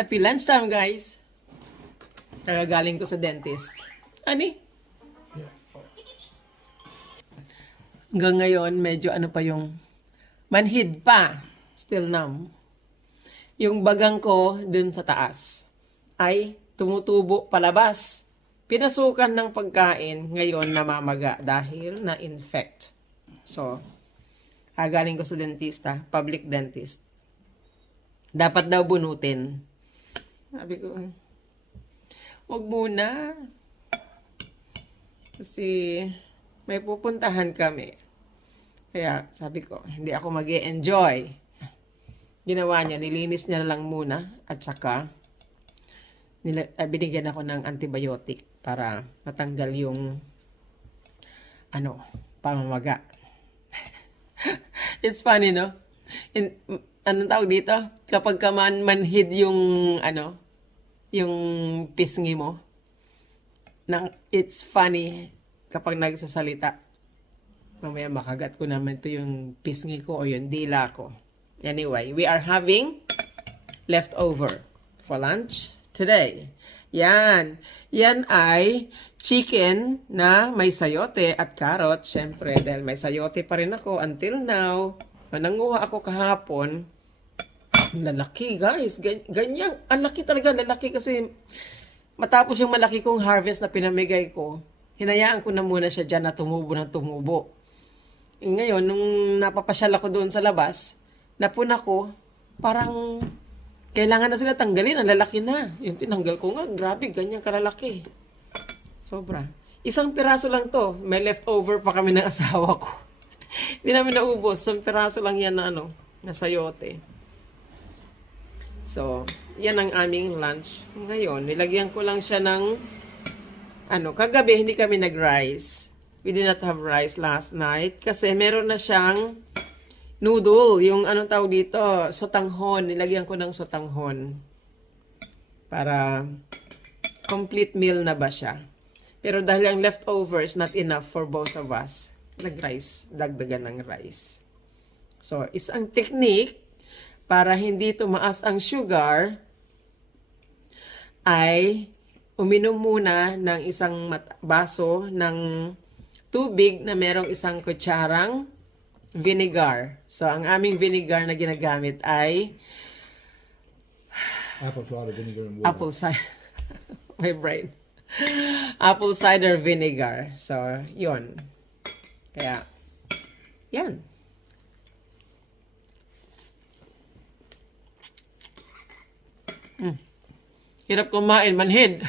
Happy lunchtime, guys. Kagagaling ko sa dentist. Ani? Hanggang ngayon, medyo ano pa yung manhid pa. Still numb. Yung bagang ko dun sa taas ay tumutubo palabas. Pinasukan ng pagkain, ngayon namamaga dahil na-infect. So, galing ko sa dentista, public dentist. Dapat daw bunutin. Sabi ko, wag muna. Kasi may pupuntahan kami. Kaya sabi ko, hindi ako mag-e-enjoy. Ginawa niya, nilinis niya lang muna at saka binigyan ako ng antibiotic para matanggal yung pamamaga. It's funny, no? Anong tawag dito? Kapag ka manhid yung yung pisngi mo, it's funny kapag nagsasalita. Mamaya makagat ko naman ito yung pisngi ko o yung dila ko. Anyway, we are having leftover for lunch today. Yan. Yan ay chicken na may sayote at carrot. Siyempre, dahil may sayote pa rin ako until now. Nanguha ako kahapon. Lalaki, guys. Ganyan. Ang laki talaga. Lalaki kasi matapos yung malaki kong harvest na pinamigay ko, hinayaan ko na muna siya dyan na tumubo ng tumubo. Ngayon, nung napapasyal ako doon sa labas, napuna ko, parang kailangan na sila tanggalin. Ang lalaki na. Yung tinanggal ko nga, grabe, ganyan kalalaki. Sobra. Isang piraso lang to. May leftover pa kami ng asawa ko. Hindi namin naubos. Isang piraso lang yan na na sayote. So, yan ang aming lunch. Ngayon, nilagyan ko lang siya ng kagabi hindi kami nag-rice. We did not have rice last night kasi meron na siyang noodle, yung tawag dito, sotanghon. Nilagyan ko ng sotanghon. Para complete meal na ba siya. Pero dahil ang leftover is not enough for both of us, nag-rice, dagdagan ng rice. So, isang technique para hindi tumaas ang sugar ay uminom muna ng isang baso ng tubig na merong isang kutsarang vinegar. So, ang aming vinegar na ginagamit ay Apple cider vinegar and water. apple cider. My brain. Apple cider vinegar. So, yun. Kaya, yan. Hirap kumain, manhid.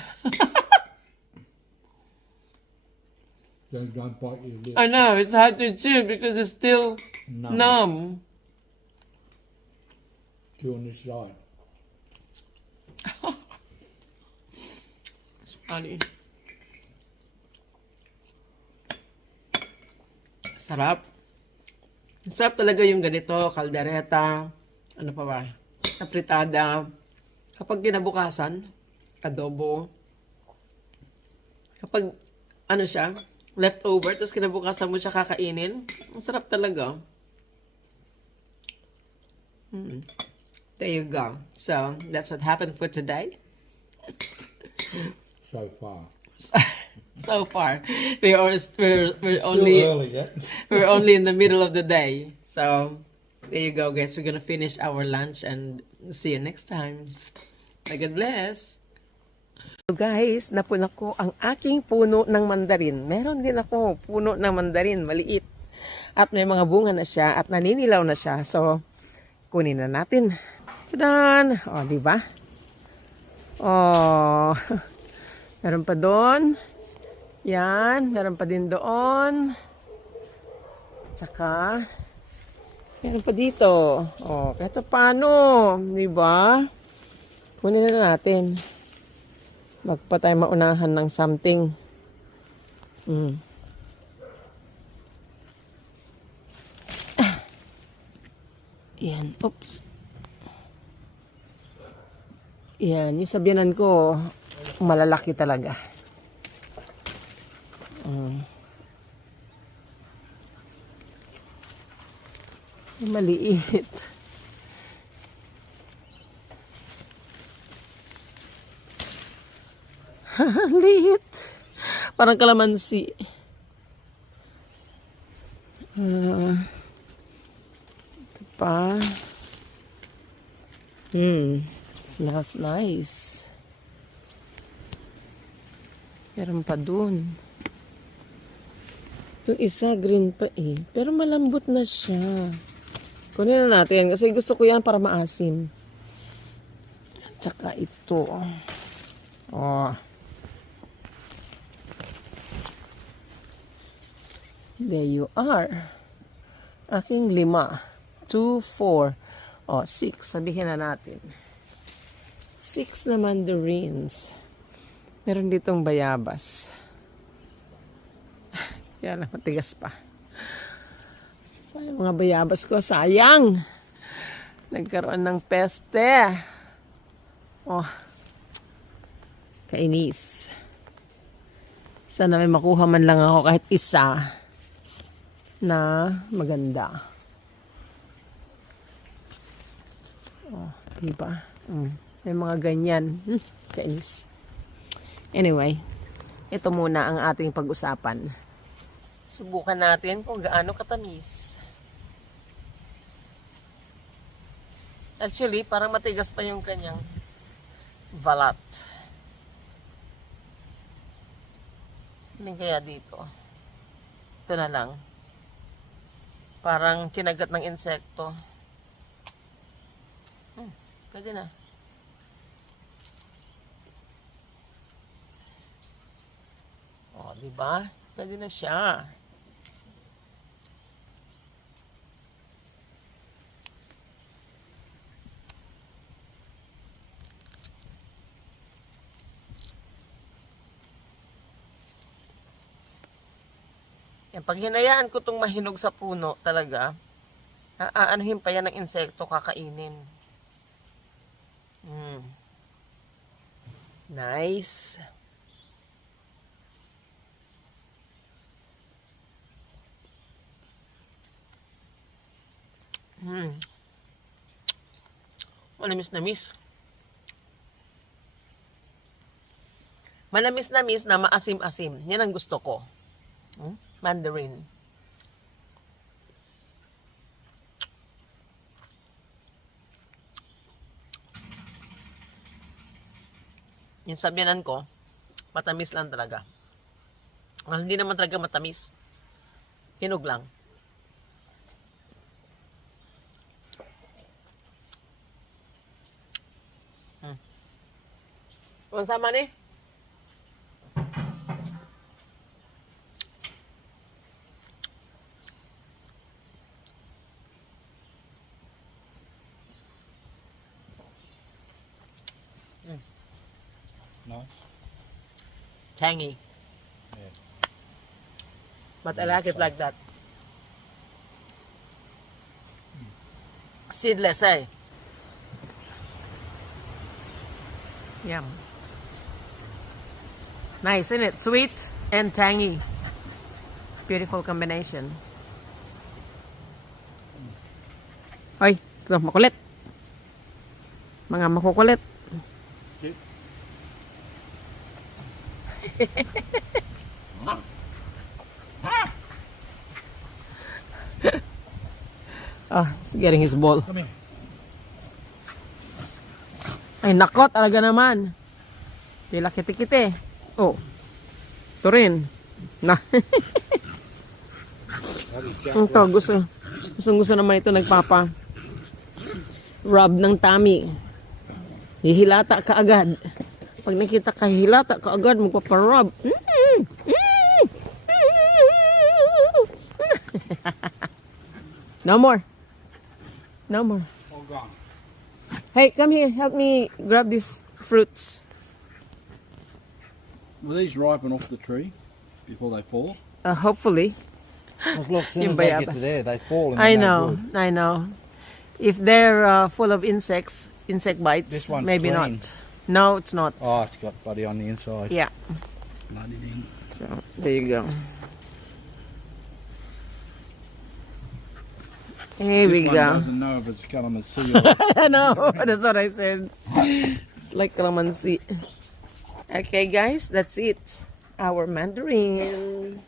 Don't bite your lip. I know, it's hard to chew because it's still numb. Chew on this side. It's funny. Sarap. Sarap talaga yung ganito, kaldereta, ano pa ba, apritada. Kapag kinabukasan, adobo. Kapag, siya, leftover, tapos kinabukasan mo siya kakainin, ang sarap talaga. There you go. So, that's what happened for today. So far. So far, we're only Still early yet. we're only in the middle of the day. So, there you go, guys. We're gonna finish our lunch and see you next time. May God bless. So guys, napuna ko ang aking puno ng mandarin. Meron din ako puno ng mandarin, maliit. At may mga bunga na siya at naninilaw na siya. So, kunin na natin. Tadan! O, di ba? Oh, meron pa doon. Yan, meron pa din doon. Tsaka, meron pa dito. Oh, kahit paano, di ba? Kunin na natin. Magpa tayo maunahan ng something. Yan, oops. Yan, yung sabyanan ko, malalaki talaga. Maliit. Liit. Parang kalamansi. Ito pa. Smells nice. Meron pa dun. Yung isa, green pa eh. Pero malambot na siya. Kunin na natin kasi gusto ko yan para maasim. Tsaka ito. Oh. There you are. Aking 5. 2, 4. Oh, 6. Sabihin na natin. 6 na mandarins. Meron ditong bayabas. Kaya lang, matigas pa. Sayang mga bayabas ko. Sayang! Nagkaroon ng peste. Oh. Kainis. Sana may makuha man lang ako kahit isa na maganda. Oh, diba? May mga ganyan. Kainis. Anyway, ito muna ang ating pag-usapan. Subukan natin kung gaano katamis. Actually, parang matigas pa yung kanyang balat. Hindi kaya dito. Ito na lang. Parang kinagat ng insekto. Pwede na. O, diba? Pwede na siya. Yan, pag hinayaan ko itong mahinog sa puno talaga, aanuhin pa yan ng insekto, kakainin. Nice. Manamis na miss. Manamis na miss na maasim-asim. Yan ang gusto ko. Mandarin. Yung sabihanan ko, matamis lang talaga. Hindi naman talaga matamis. Hinog lang. Kung sama ni? Nice. Tangy. Yeah. But I like it like that. Seedless, eh? Yum. Nice, isn't it? Sweet and tangy. Beautiful combination. Hoy, ito, makulit. Mga makukulit. Oh, he's getting his ball. Come here. Ay, nako, talaga naman. Pila kiti-kiti. Oh. Ito rin. Na. Ito, gusto naman ito nagpapa rub ng tummy. Hihilata ka agad. Pag nakita ka hilata ka agad, magpaparub. No more. No more. All gone. Hey, come here. Help me grab these fruits. Will these ripen off the tree before they fall? Hopefully. Look, as soon Yung as they get bayabas. to there, they fall. And I they're no know. good. I know. If they're full of insect bites, This one's maybe clean. not. No, it's not. Oh, it's got bloody on the inside. Yeah. Bloody thing. So, there you go. Here we This one go. doesn't know if it's calamansi or I know. That's what I said. It's like calamansi. Okay, guys, that's it. Our mandarin.